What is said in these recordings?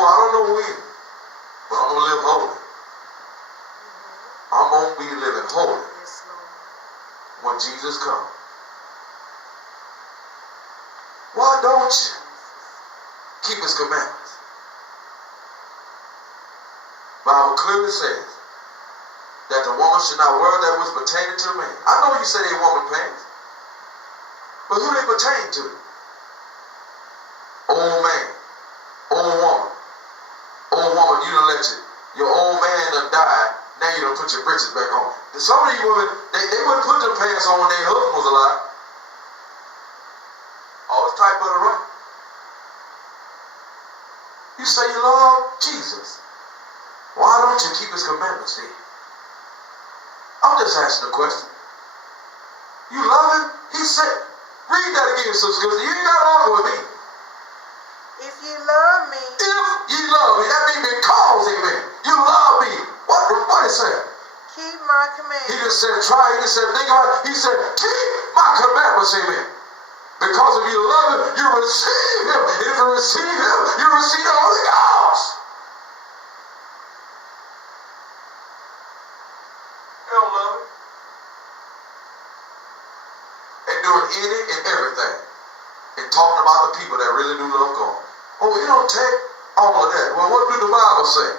I don't know when, but I'm going to live holy. I'm going to be living holy when Jesus comes. Why don't you keep his commandments? Bible clearly says that the woman should not wear that which pertaining to man. I know you say they woman pants, but who they pertain to? Old man, old woman. Old woman, you done let your old man done died. Now you done put your britches back on. Some of these women, they wouldn't put their pants on when their husband was alive. Oh, it's tight but the right. You say you love Jesus. Why don't you keep his commandments then? I'm just asking a question. You love him? He said, read that again, Sister Goodson. You ain't got to argue with me. If you love me. If you love me, that means because, amen. You love me. What it say? Keep my commandments. He just said, try. He just said, think about it. He said, keep my commandments, amen. Because if you love him, you receive him. And if you receive him, you receive the Holy Ghost. You don't love him. And doing any and everything. And talking about the people that really do love God. Oh, you don't take all of that. Well, what do the Bible say?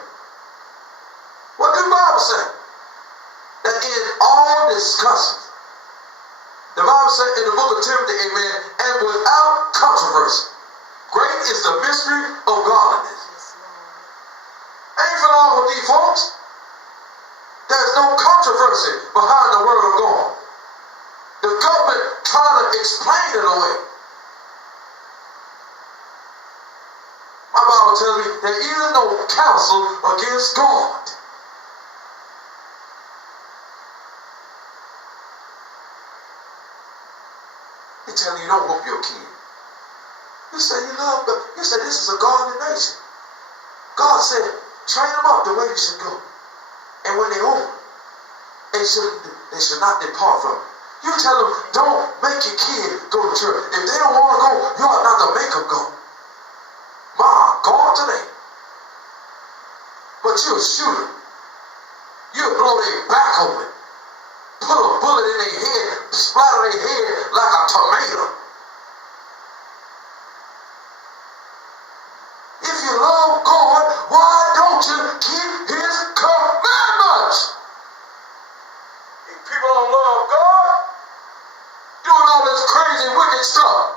What do the Bible say? That in all discussions, the Bible said in the book of Timothy, amen, and without controversy, great is the mystery of godliness. Ain't for long with these folks. There's no controversy behind the word of God. The government trying to explain it away. My Bible tells me there is no counsel against God. They tell you don't whoop your kid. You say you love, but you say this is a godly nation. God said, train them up the way they should go. And when they're old, they should not depart from it. You tell them, don't make your kid go to church. If they don't want to go, you ought not to make them go. My God, today. But you'll shoot them. You'll blow their back open. Put a bullet in their head, splatter their head like a tomato. If you love God, why don't you keep his commandments? If people don't love God, doing all this crazy, wicked stuff,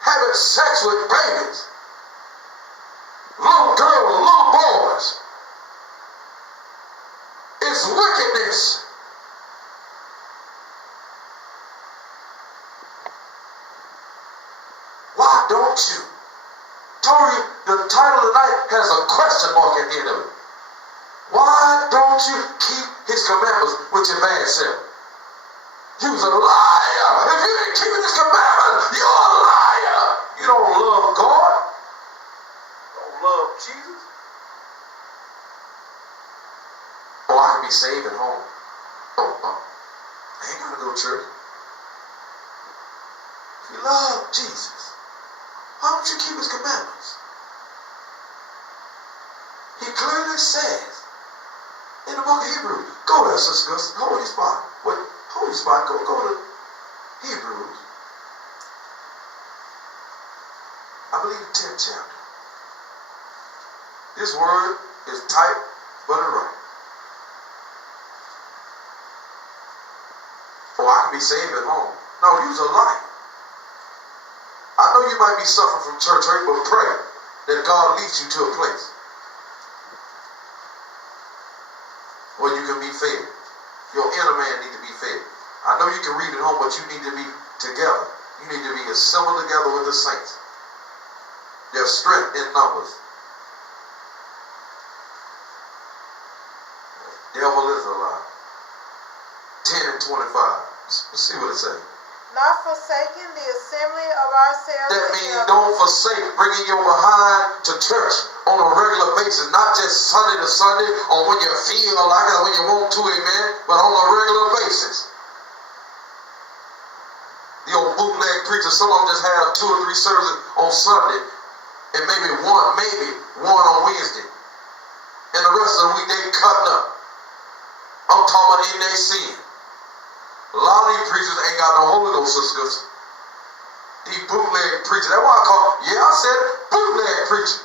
having sex with babies, little girls, little boys, it's wickedness. Why don't you? Tori, the title tonight has a question mark at the end of it. Why don't you keep his commandments with your bad self? You was a liar. If you didn't keep his commandments, you're a liar. You don't love God. You don't love Jesus. Oh, I can be saved at home. I ain't got to go to church. If you love Jesus, why don't you keep his commandments? He clearly says in the book of Hebrews, go there, Sister Goodson, holy spot. What? Holy spot, go to Hebrews. I believe the 10th chapter. This word is tight but it right. Oh, I can be saved at home. No, you's a liar. I know you might be suffering from church hurt, but pray that God leads you to a place where you can be fed. Your inner man needs to be fed. I know you can read at home, but you need to be together. You need to be assembled together with the saints. There's strength in numbers. The devil is a lie. 10 and 25. Let's see what it says. Not forsaking the assembly of ourselves. That means don't forsake bringing your behind to church on a regular basis, not just Sunday to Sunday or when you feel like it or when you want to, amen, but on a regular basis. The old bootleg preachers, some of them just have 2 or 3 services on Sunday And maybe one on Wednesday. And the rest of the week they cutting up. I'm talking about in their sin. A lot of these preachers ain't got no Holy Ghost, sisters. These bootleg preachers. That's why I call, I said it, bootleg preaching.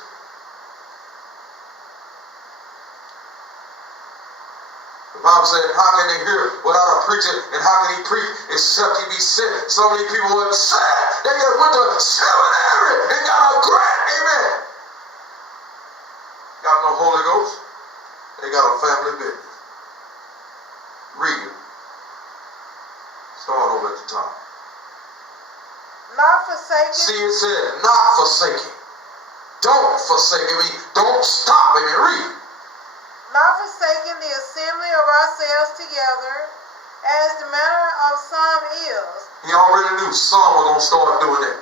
The Bible said, how can they hear without a preacher? And how can he preach except he be sent? Some of these people were sad. They just went to seminary and got a grant. Amen. Got no Holy Ghost. They got a family business. Read it. Start over at the top. Not forsaken. See, it said, not forsaken. Don't forsake. I mean, don't stop. I mean, read. Not forsaking the assembly of ourselves together, as the manner of some is. He already knew some were going to start doing that.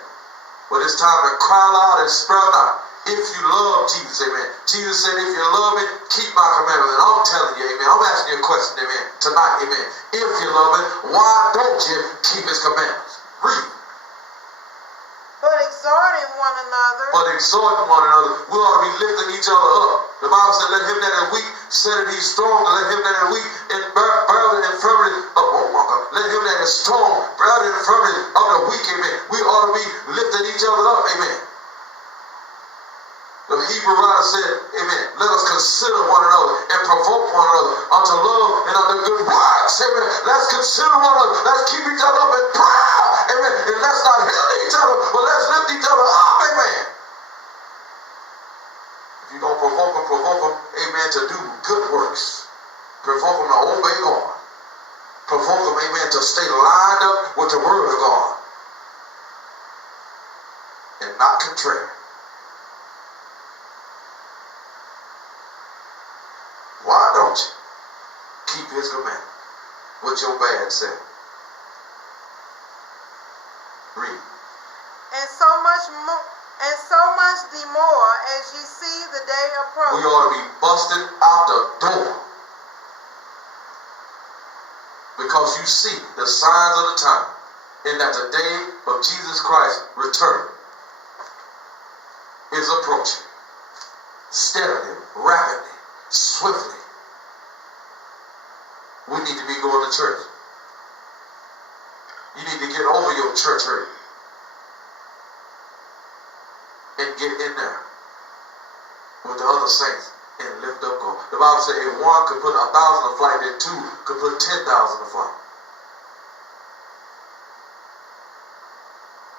But it's time to cry loud and sprout out. If you love Jesus, amen. Jesus said, if you love me, keep my commandments. And I'm telling you, amen. I'm asking you a question, amen. Tonight, amen. If you love it, why don't you keep his commandments? Read. But exhorting one another. We ought to be lifting each other up. The Bible said, let him that is weak say that he's strong, and let him that is weak and bear the infirmity of, let him that is strong bear the infirmity of the weak, amen. We ought to be lifting each other up, amen. The Hebrew writer said, amen, let us consider one another and provoke one another unto love and unto good works, amen. Let's consider one another. Let's keep each other up in prayer, amen. And let's not hinder each other, but let's lift each other up, amen. If you're going to provoke them, amen, to do good works. Provoke them to obey God. Provoke them, amen, to stay lined up with the word of God. And not contrary. Why don't you keep his commandment? What your bad said. Read. And so much the more as you see the day approach. We ought to be busted out the door. Because you see the signs of the time. And that the day of Jesus Christ's return is approaching. Steadily, rapidly, swiftly. We need to be going to church. You need to get over your church hurt. And get in there with the other saints and lift up God. The Bible said if one could put 1,000 to flight, then two could put 10,000 to flight.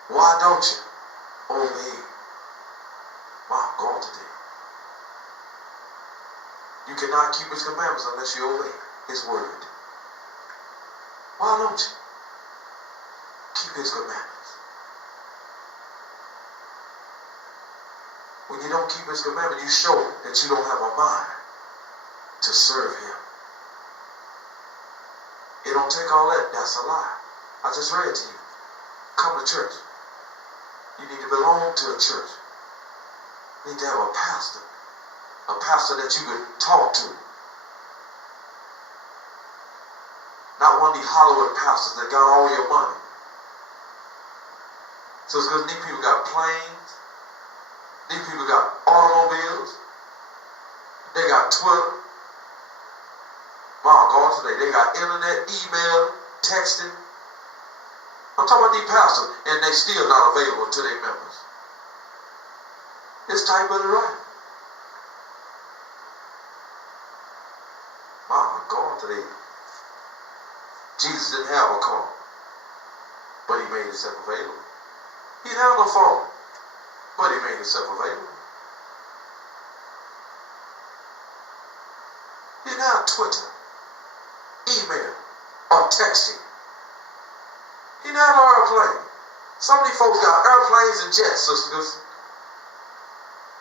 Why don't you obey my God today? You cannot keep his commandments unless you obey his word. Why don't you keep his commandments? When you don't keep his commandment, you show that you don't have a mind to serve him. It don't take all that. That's a lie. I just read to you. Come to church. You need to belong to a church. You need to have a pastor that you can talk to. Not one of these Hollywood pastors that got all your money. So it's because these people got planes. These people got automobiles. They got Twitter. My God, today they got internet, email, texting. I'm talking about these pastors, and they still not available to their members. It's tight but it's right. My God, today Jesus didn't have a car, but he made himself available. He didn't have no phone, but he made himself available. He didn't have Twitter, email, or texting. He didn't have an airplane. Some of these folks got airplanes and jets, sisters.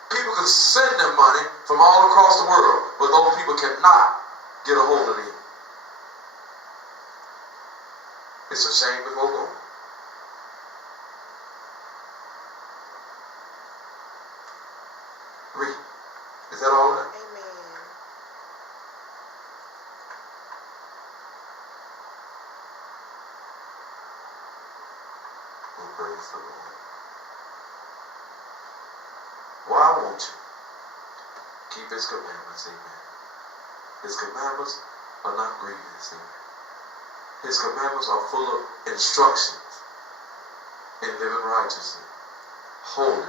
People can send them money from all across the world, but those people cannot get a hold of them. It's a shame before God. Read. Is that all right? Amen. Well, praise the Lord. want you. Keep his commandments, amen. His commandments are not grievous, amen. His commandments are full of instructions in living righteously, holy.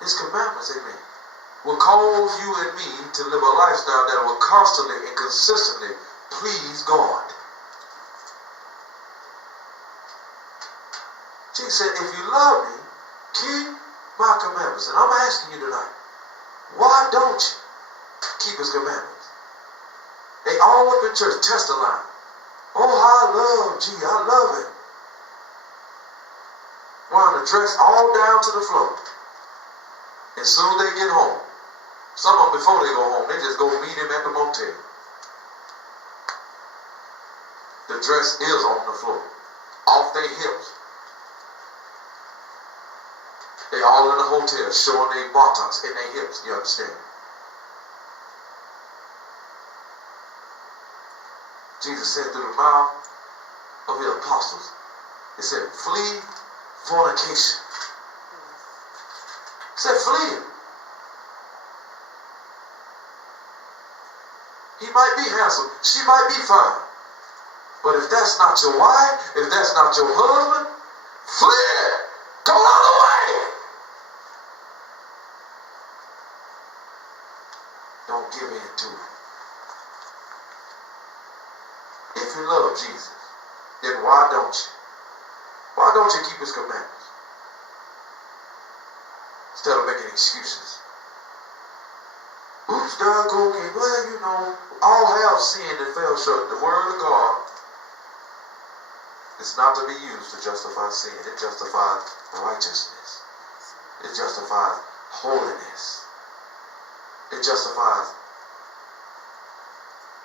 His commandments, amen, will cause you and me to live a lifestyle that will constantly and consistently please God. Jesus said, if you love me, keep my commandments. And I'm asking you tonight, why don't you keep his commandments? They all up in church testifying. Oh, I love G. I love him. Wearing a dress all down to the floor. And soon they get home. Some of them, before they go home, they just go meet him at the motel. The dress is on the floor, off their hips. They all in the hotel showing their buttocks in their hips, you understand? Jesus said through the mouth of the apostles, he said, flee fornication. He said, flee it. He might be handsome, she might be fine. But if that's not your wife, if that's not your husband, flee it. Go the other way. Don't give in to it. If you love Jesus, then why don't you? Why don't you keep his commandments? Instead of making excuses. Oops, dog, okay, well, you know, all have sinned and fell short. The word of God is not to be used to justify sin. It justifies righteousness. It justifies holiness. It justifies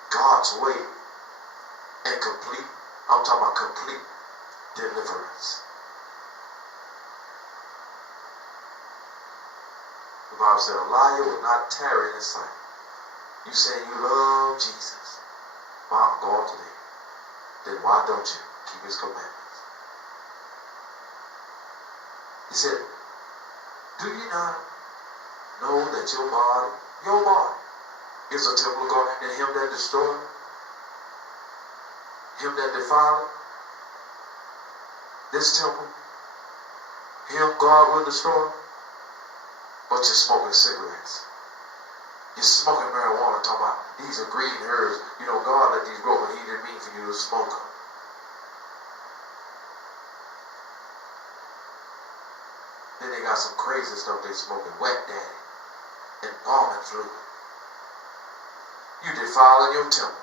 God's way and complete, I'm talking about complete deliverance. The Bible said a liar will not tarry in his sight. You say you love Jesus. Wow, God today. Then why don't you keep his commandments? He said, do you not know that your body is a temple of God, and him that destroyed, him that defiled this temple, him God will destroy? But you're smoking cigarettes. You're smoking marijuana, talking about these are green herbs. You know, God let these grow, but he didn't mean for you to smoke them. Then they got some crazy stuff they smoking, wet daddy, embalming fluid. You defiling your temple.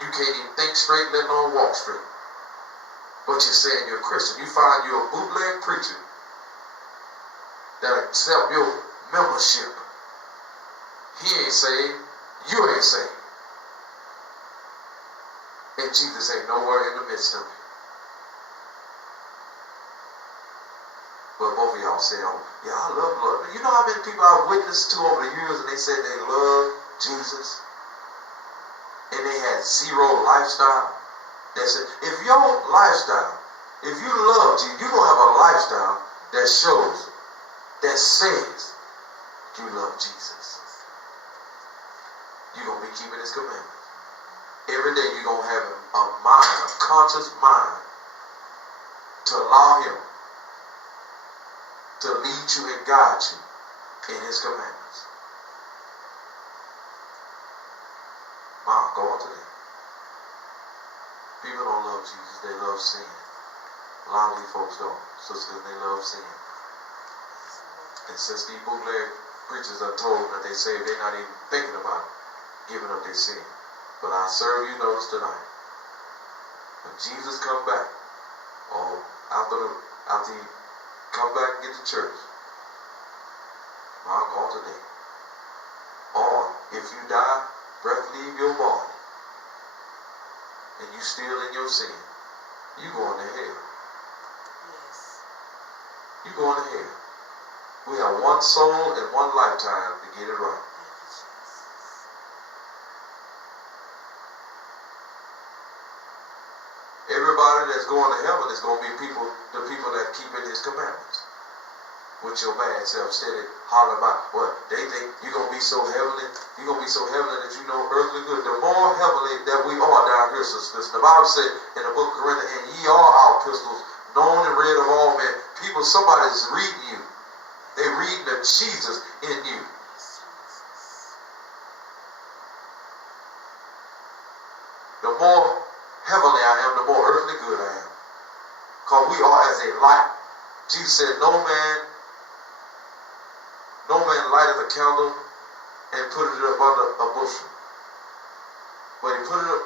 You can't even think straight, let alone walk straight. But you're saying you're a Christian. You find you're a bootleg preacher that accept your membership. He ain't saved. You ain't saved. And Jesus ain't nowhere in the midst of it. But both of y'all say, oh, yeah, I love Lord. You know how many people I've witnessed to over the years and they said they love Jesus and they had zero lifestyle? They said, if your lifestyle, if you love Jesus, you're going to have a lifestyle that shows, that says you love Jesus. You're going to be keeping his commandments. Every day you're going to have a mind, a conscious mind to allow him to lead you and guide you in his commandments. My God today. People don't love Jesus, they love sin. A lot of these folks don't. Sisters, they love sin. And since these bootleg preachers are told that they say they're not even thinking about giving up their sin. But I serve you notice tonight. When Jesus come back, or after he come back and get to church, my God today. Or if you die, breath leave your body, and you still in your sin, you going to hell. Yes. You going to hell. We have one soul and one lifetime to get it right. Everybody that's going to heaven is going to be the people that keep in his commandments. with your bad self, steady hollering about what they think you're gonna be so heavenly, that you know earthly good. The more heavenly that we are down here, sisters. The Bible said in the book of Corinthians, and ye are our epistles, known and read of all men. People, somebody's reading you. They reading the Jesus in you. The more heavenly I am, the more earthly good I am. Because we are as a light. Jesus said, no man lighteth a candle and put it up under a bushel. But he put it up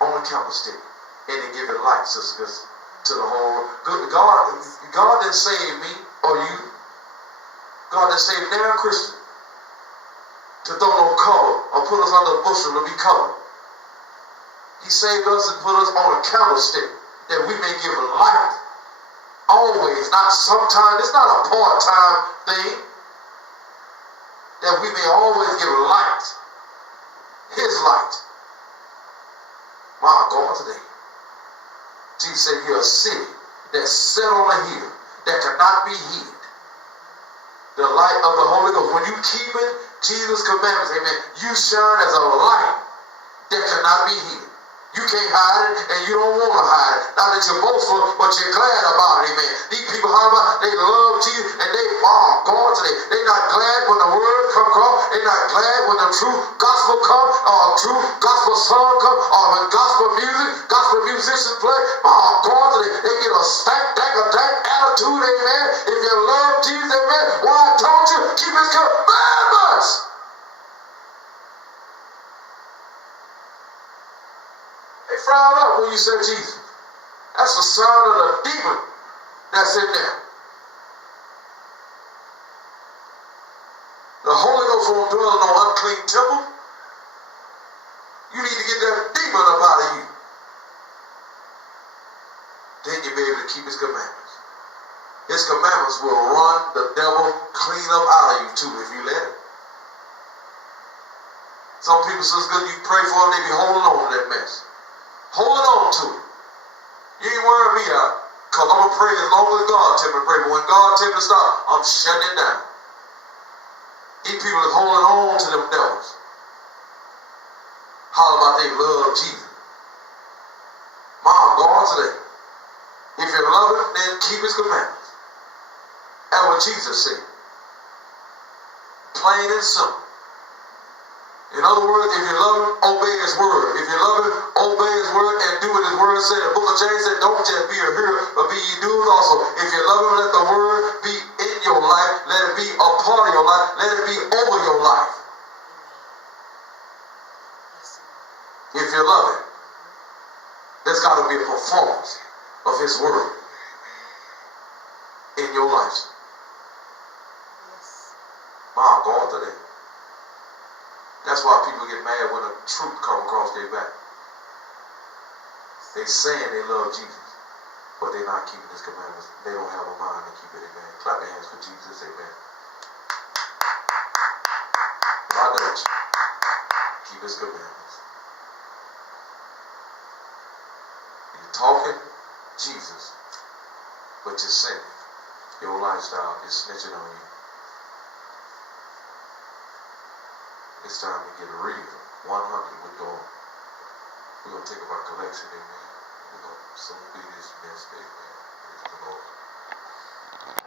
on a candlestick and he give it light, sisters, to the whole world. God didn't save me or you. God didn't save every Christian to throw no cover or put us under a bushel to be covered. He saved us and put us on a candlestick that we may give light. Always, not sometimes. It's not a part-time thing. That we may always give light. His light. My God, today. Jesus said, you're a city that's set on a hill that cannot be hid. The light of the Holy Ghost. When you keep it, Jesus' commandments, amen, you shine as a light that cannot be hid. You can't hide it, and you don't want to hide it. Not that you're boastful, but you're glad about it, amen. These people, they love Jesus, and they, God today, they're not glad when the word come across. They're not glad when the true gospel come, or true gospel song come, or when gospel musicians play. God today, they get a stank attitude, amen. If you love Jesus, amen, why don't you keep his commandments? They frown up when you say Jesus. That's the sign of the demon that's in there. The Holy Ghost won't dwell in no unclean temple. You need to get that demon up out of you. Then you'll be able to keep his commandments. His commandments will run the devil clean up out of you too if you let it. Some people so good you pray for them, they be holding on to that mess. Holding on to it. You ain't wearing me out. Because I'm going to pray as long as God tell me to pray. But when God tell me to stop, I'm shutting it down. These people are holding on to them devils. Holler about they love Jesus. My God today. If you love him, then keep his commandments. That's what Jesus said. Plain and simple. In other words, if you love him, obey his word. If you love him, obey his word and do what his word said. The book of James said, don't just be a hearer, but be ye doers also. If you love him, let the word be in your life. Let it be a part of your life. Let it be over your life. If you love him, there's got to be a performance of his word in your life. My God, today. That's why people get mad when the truth comes across their back. They saying they love Jesus, but they're not keeping his commandments. They don't have a mind to keep it, amen. Clap your hands for Jesus, amen. Why don't you keep his commandments? You're talking Jesus, but you're sinning. Your lifestyle is snitching on you. It's time to get real. 100 with God. We're going to take up our collection, amen. We're going to soon be dismissed, amen. Praise the Lord.